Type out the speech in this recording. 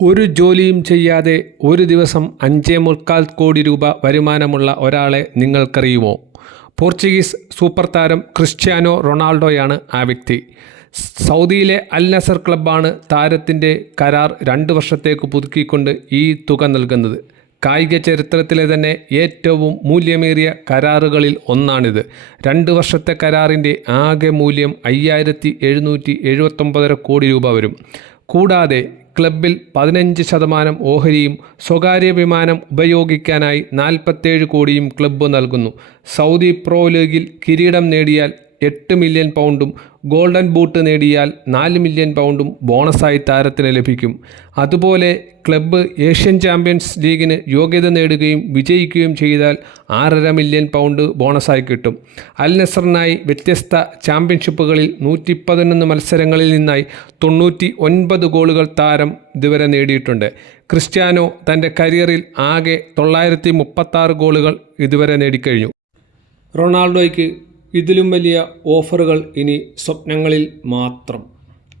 ഒരു ജോലിയും ചെയ്യാതെ ഒരു ദിവസം 5.25 കോടി രൂപ വരുമാനമുള്ള ഒരാളെ നിങ്ങൾക്കറിയുമോ? പോർച്ചുഗീസ് സൂപ്പർ താരം ക്രിസ്ത്യാനോ റൊണാൾഡോയാണ് ആ വ്യക്തി. സൗദിയിലെ അൽ നസർ ക്ലബ്ബാണ് താരത്തിൻ്റെ കരാർ 2 വർഷത്തേക്ക് പുതുക്കിക്കൊണ്ട് ഈ തുക നൽകുന്നത്. കായിക ചരിത്രത്തിലെ തന്നെ ഏറ്റവും മൂല്യമേറിയ കരാറുകളിൽ ഒന്നാണിത്. 2 വർഷത്തെ കരാറിൻ്റെ ആകെ മൂല്യം 5,779 കോടി രൂപ വരും. കൂടാതെ ക്ലബ്ബിൽ 15% ഓഹരിയും സ്വകാര്യ വിമാനം ഉപയോഗിക്കാനായി 47 കോടിയും ക്ലബ്ബ് നൽകുന്നു. സൗദി പ്രോ ലീഗിൽ കിരീടം നേടിയാൽ 8 മില്യൺ പൗണ്ടും ഗോൾഡൻ ബൂട്ട് നേടിയാൽ 4 മില്യൺ പൗണ്ടും ബോണസായി താരത്തിന് ലഭിക്കും. അതുപോലെ ക്ലബ്ബ് ഏഷ്യൻ ചാമ്പ്യൻസ് ലീഗിന് യോഗ്യത നേടുകയും വിജയിക്കുകയും ചെയ്താൽ 6.5 മില്യൺ പൗണ്ട് ബോണസായി കിട്ടും. അൽ നസറിനായി വ്യത്യസ്ത ചാമ്പ്യൻഷിപ്പുകളിൽ 111 മത്സരങ്ങളിൽ നിന്നായി 99 ഗോളുകൾ താരം ഇതുവരെ നേടിയിട്ടുണ്ട്. ക്രിസ്ത്യാനോ തൻ്റെ കരിയറിൽ ആകെ 936 ഗോളുകൾ ഇതുവരെ നേടിക്കഴിഞ്ഞു. റൊണാൾഡോയ്ക്ക് ഇതിലും വലിയ ഓഫറുകൾ ഇനി സ്വപ്നങ്ങളിൽ മാത്രം.